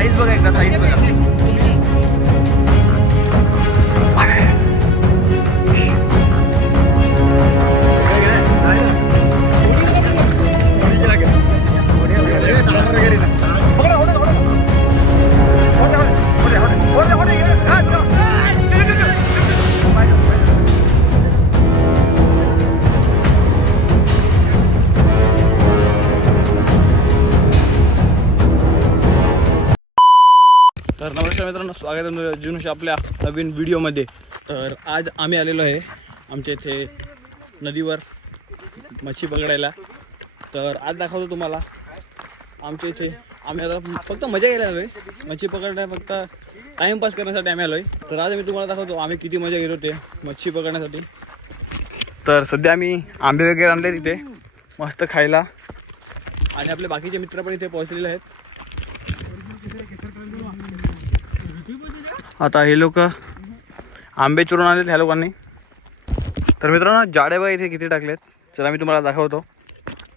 Size बघा एकदा, size बघा. तर नमस्कार मित्रांनो, स्वागत आहे अजून आपल्या नवीन व्हिडिओमध्ये. तर आज आम्ही आलेलो आहे आमच्या इथे नदीवर मच्छी पकडायला. तर आज दाखवतो तुम्हाला आमच्या इथे आम्ही आता फक्त मजा घ्यायला आलो आहे. मच्छी पकडण्या फक्त टाईमपास करण्यासाठी आम्ही आलो आहे. तर आज मी तुम्हाला दाखवतो आम्ही किती मजा घेत होते मच्छी पकडण्यासाठी. तर सध्या आम्ही आंबे वगैरे आणले तिथे मस्त खायला, आणि आपले बाकीचे मित्र पण इथे पोहोचलेले आहेत. आता हे लोक आंबे चुरून आणलेत ह्या लोकांनी. तर मित्रांनो जाळे बघा इथे किती टाकलेत, चला मी तुम्हाला दाखवतो.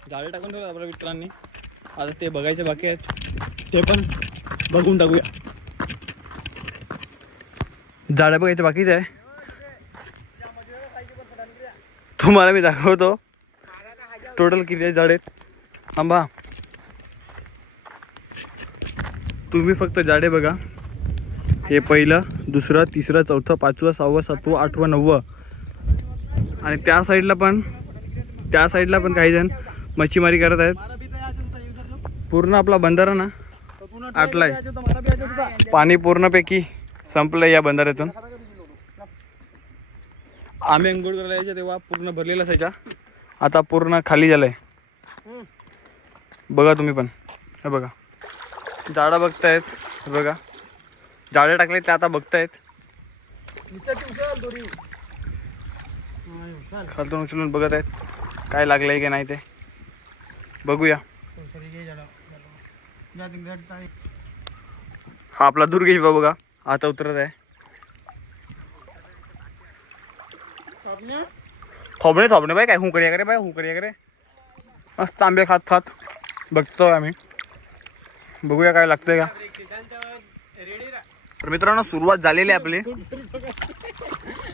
जाळे टाकून ठेवले आपल्या मित्रांनी, आता ते बघायचे बाकी आहेत, ते पण बघून टाकूया. जाळे बघायचे बाकीच आहे, तुम्हाला मी दाखवतो टोटल किती आहे जाळे. थांबा, तुम्ही फक्त जाळे बघा. हे पहिलं, दुसरं, तिसरं, चौथं, पाचवं, सहावं, सातवं, आठवं, नववं, आणि त्या साईडला पण काही जण मच्छीमारी करत आहेत. पूर्ण आपला बंधारा ना आटलाय, पाणी पूर्णपैकी संपलंय या बंधाऱ्यातून. आम्ही अंघोळ करायला यायच्या तेव्हा पूर्ण भरलेला असायचा, आता पूर्ण खाली झालंय. बघा तुम्ही पण, हे बघा झाडं बघतायत, बघा जाळे टाकले ते आता बघतायत. खालतून उचलून बघत आहेत काय लागलंय की नाही ते बघूया. हा आपला दुर्गेश बाबा बघा आता उतरत आहे. थोबणे बाय काय हू करिया करे, बाय हू करिया करे. मस्त आंबे खात खात बघतोय आम्ही, बघूया काय लागतंय का. तर मित्रांनो सुरुवात झालेली आहे आपली,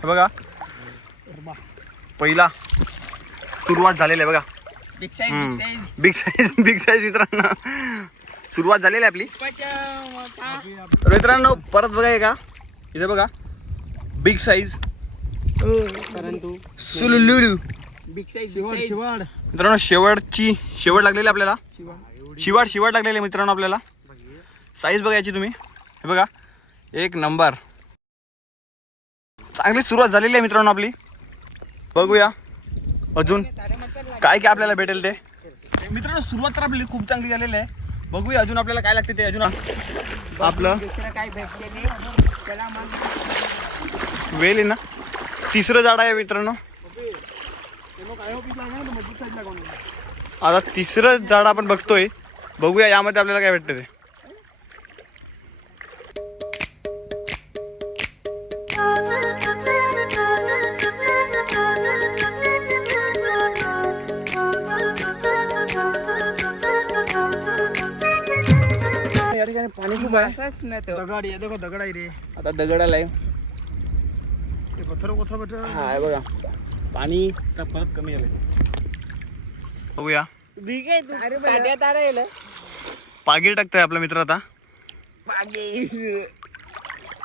बघा पहिला सुरुवात झालेली आहे बघा. बिग साईज मित्रांनो सुरुवात झालेली आहे आपली. तर मित्रांनो परत बघा का इथे बघा बिग साईज सुलुलुलु बिग साईज मित्रांनो. शेवट लागलेली आपल्याला, शिवाड लागलेली मित्रांनो आपल्याला. साईज बघायची तुम्ही, हे बघा एक नंबर. चांगली सुरुवात झालेली आहे मित्रांनो आपली. बघूया अजून काय काय आपल्याला भेटेल ते. मित्रांनो सुरुवात तर आपली खूप चांगली झालेली आहे, बघूया अजून आपल्याला काय लागते ते. अजून आपलं वेल आहे ना, तिसरं झाड आहे मित्रांनो. आता तिसरं झाड आपण बघतोय, बघूया यामध्ये आपल्याला काय भेटतं ते. या ठिकाणी पाणी खूप आहे. दगड आहे, देखो दगड आहे रे. आता दगड आलाय, हा आहे बघा. पाणी परत कमी आलंय, बघूया. पागीर टाकताय आपला मित्र आता.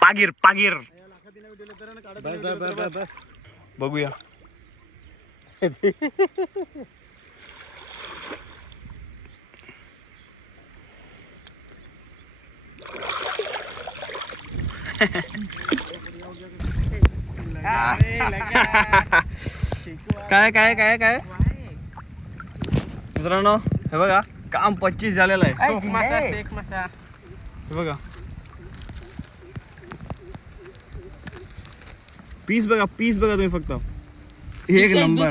पागीर बघूया. काय काय काय काय मित्रांनो, हे बघा काम 25 झालेलं आहे. हे बघा पीस बघा तुम्ही फक्त. एक नंबर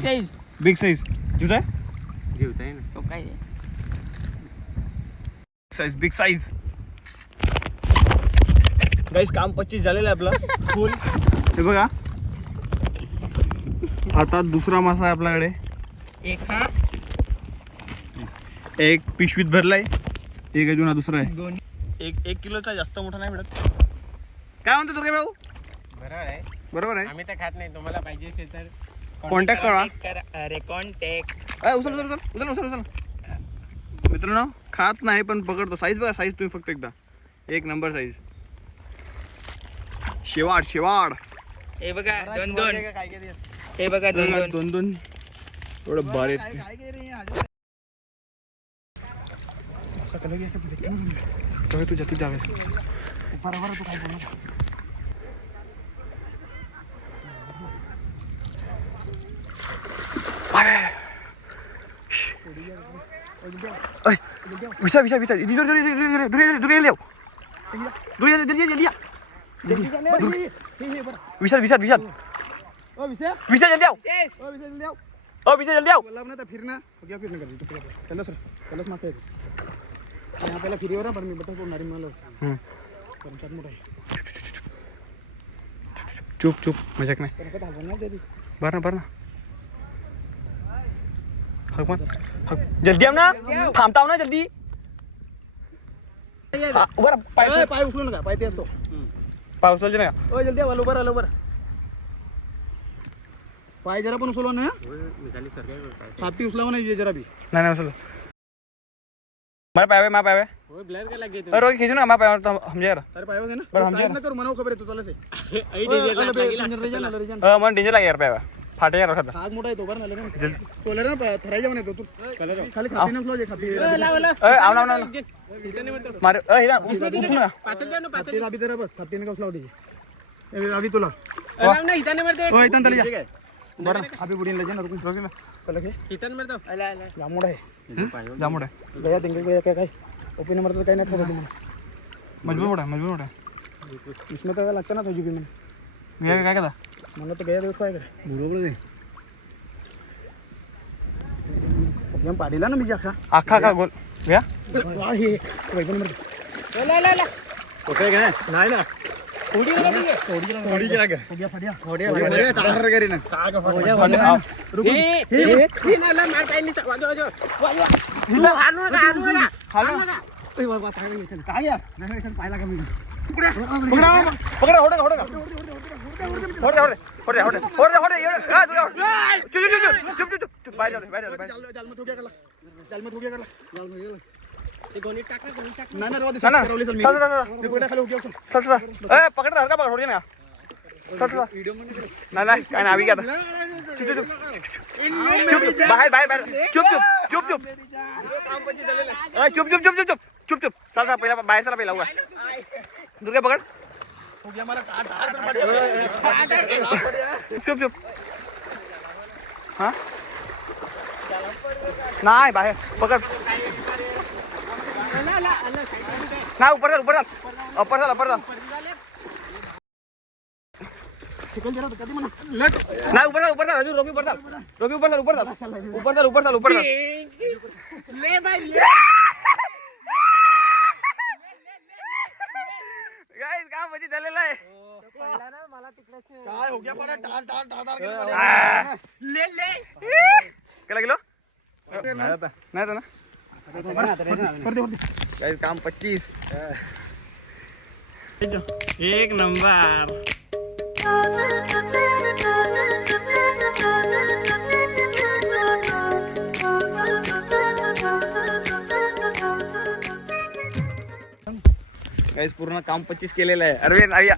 बिग साईज. जीवताय ना तो काय साईज, बिग साईज गाइस. काम 25 झालेलं आहे आपलं फुल. हे बघा आता दुसरा मासा आहे आपल्याकडे. एक पिशवीत भरलाय, एक अजून हा दुसरा आहे. एक किलोचा जास्त मोठा नाही मिळत. काय म्हणतो दुर्गे भाऊ? बरोबर आहे. आम्ही तर खात नाही, तुम्हाला पाहिजे असेल तर कॉन्टॅक्ट करा. अरे कॉन्टॅक्ट. उचल उचल उचल उचल उचल. मित्रांनो खात नाही पण पकडतो. साईज बघा, साईज तुम्ही फक्त एकदा. एक नंबर साईज. शेवाड शेवाड. हे बघा 2-2. हे बघा 2-2. 2-2 एवढं भारी. तुझ्या तुझ्या विसा विसा विसा विशाल विशाल विशाल विशाल जल्दी आओ. ओ विशाल जल्दी आओ. फिरना फिरने कर चलो सर चलो मासे यहाँ पहले फिरी हो रहा पर मैं बता को नारी मालो कर्मचारी मोठा आहे. चुप चुप मजाक नाही. भर ना भर ना. हक मत हक. जल्दी आव ना. थांबताव ना जल्दी. वर पाय पाय उचलू नका पाय ते असतो. पाय उचलते ना. ओ जल्दी आवा लवकर आलो बर. पाय जरा पण उचलवा ना. छाती उचलावा नाही जरा भी. नाही नाही उचल. मार पाय मार पाय. ओए ब्लर का लगे अरे रोक खींचो ना मार पाय तो हम जे. अरे पाय होगे ना. बरं, हम ना करू मनाव खबर आहे तू चला से. आई डीजे लागला. मन डेंजर लागे यार पाय. फाटे यार रखा. आग मोठा आहे तो बर ना लगन. जल्दी. तोलर ना थराई जाऊ नये तू. खाली खाती ना फ्लो जे खाती. आव ना मार हिरा उठ ना. पाचल दे ना पाचल. अभी तेरा बस खाती ने का फ्लो दे. अभी तुला. अरे ना इथं मरते. ओ इथं तली जा. बर अभी बुडीन ले जा ना रुक ना. कल के इथं मरतो. अला अला. जामुडा आहे. जामुडे गया दिंगे गया काय ओपी नंबर तर काही नाही ठेवलं तुम्हाला. मजबूत मोठा. इसमें तर लागतं ना तुझी भी मन. मी काय करा मला तर गया दिवस काय करे बरोबर आहे. एकदम पाडीला ना मी जाखा अख्खा का गोल घ्या. आहे वैदन नंबर. ला ला ला. ओके काय नाही ना. थोडी लगा दीजिए. थोडी की लगा. फडिया फडिया टायर करी ना. हे मला मार काय नाही. वाजो वाजो. वाजो. हाणू ना. ओय बाबा पाय नाही काय यार नाही इथं पाय लागा मी. पकडा चुप बाहेर जालमत हो गया करला. ते दोन्ही टाका नाही ना रोज ठरवली चल मी. ते पहिला खाली हो गया. पकड का पकड थोडी ना. नाही काय नाही गया. चुप बाहेर चुप चल पहिला बाहेर चला पहिला उगा. दुर्गा पकड. हो गया मला चुप हा नाही बाहेर पकड. नाही ऊपर चल. चिकन जरा कधी म्हणा. नाही ऊपर चल रोगी ऊपर चल. ले भाई ले. गाइस काम म्हणजे झालेलं आहे. काय हो गया परत टाळ ले ले. केला किलो नाही ना. गाइस काम 25. एक नंबर. गाइस पूर्ण काम 25 केलेलं आहे. अरे आया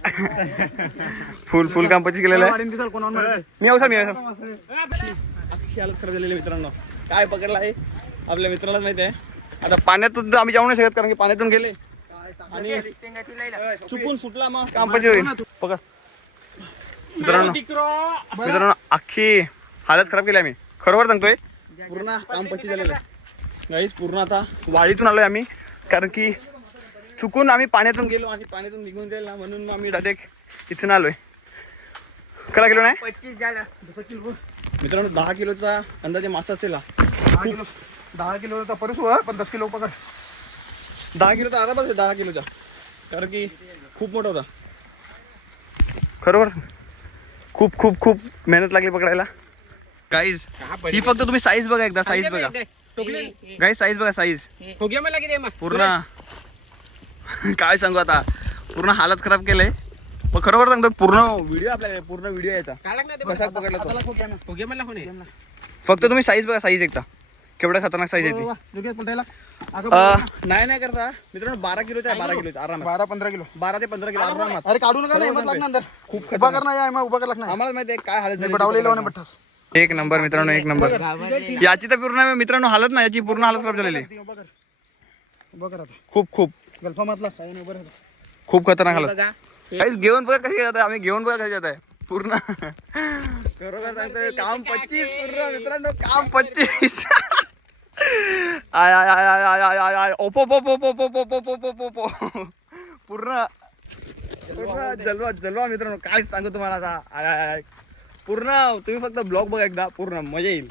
फुल काम 25 केलेलं आहे. मी अवसर अख्खी हालत खराब झालेली मित्रांनो. काय पकडलं आहे आपल्या मित्रालाच माहिती आहे. आता पाण्यातून आम्ही जाऊ नाही शकत कारण की पाण्यातून गेले आणि चुकून सुटला मग काम 25 होईल. पकड मित्रांनो अख्खी हालत खराब केली आम्ही. खरोखर सांगतोय पूर्ण काम 25 झालेलं आहे. गाईस पूर्ण आता वाडीतून आलोय आम्ही कारण की चुकून आम्ही पाण्यातून गेलो आणि पाण्यातून निघून जाईल ना म्हणून मग आम्ही डायरेक्ट इथून आलोय. कला किलो नाही 25 झाला. मित्रांनो 10 किलोचा अंदाजे मासा असेल. 10 किलोचा परस पण 10 किलो पकड. 10 किलोचा आरामात आहे 10 किलोचा कारण की खूप मोठा होता. खरोखर खूप खूप खूप मेहनत लागली पकडायला. गाईज ही फक्त तुम्ही साईज बघा एकदा. साईज बघा गाईज. साईज बघा साईज हो गया मला किती मग पूर्ण काय सांगू आता, पूर्ण हालत खराब केलंय. पण खरोखर सांगतो पूर्ण व्हिडिओ आपल्याला पूर्ण व्हिडिओ यायचा कसा पकडला तो. फुगे मला कोण आहे? फक्त तुम्ही साईज बघा, साईज एकदा केवढा खतरनाक साईज आहे ती. जोग्या पलटायला नाही करता मित्रांनो, 12 किलोचा आहे, 12 किलोचा आरामात. 12-15 किलो. 12 ते 15 किलो आरामात. अरे काढू नका, एमच लागणार अंदर. खूप उभा कर ना या, एमा उभा कर लागणार. आम्हाला माहिती आहे काय हालत झाली. बडावलेला होणे बट्टा. एक नंबर मित्रांनो, एक नंबर. याची तर पूर्ण मित्रांनो हालत नाही, याची पूर्ण हालत खराब झालेली. उभा कर. उभा कर आता. खूप खूप गल्फा मातला. काय नाही, उभा राहा. खूप खतरनाक हालत. बघा. काहीच घेऊन बघा कशी जात आहे, आम्ही घेऊन बघा कशी जात आहे पूर्ण. खरोखर सांगतोय काम 25 पूर्ण मित्रांनो, काम 25. I I I I I I I I Oppo पो पो पो पो पो पो पो पो पो पो पूर्ण पूर्ण जलवा जलवा मित्रांनो, काय सांगू तुम्हाला आता. आय आय आय पूर्ण तुम्ही फक्त ब्लॉग बघा एकदा, पूर्ण मजा येईल.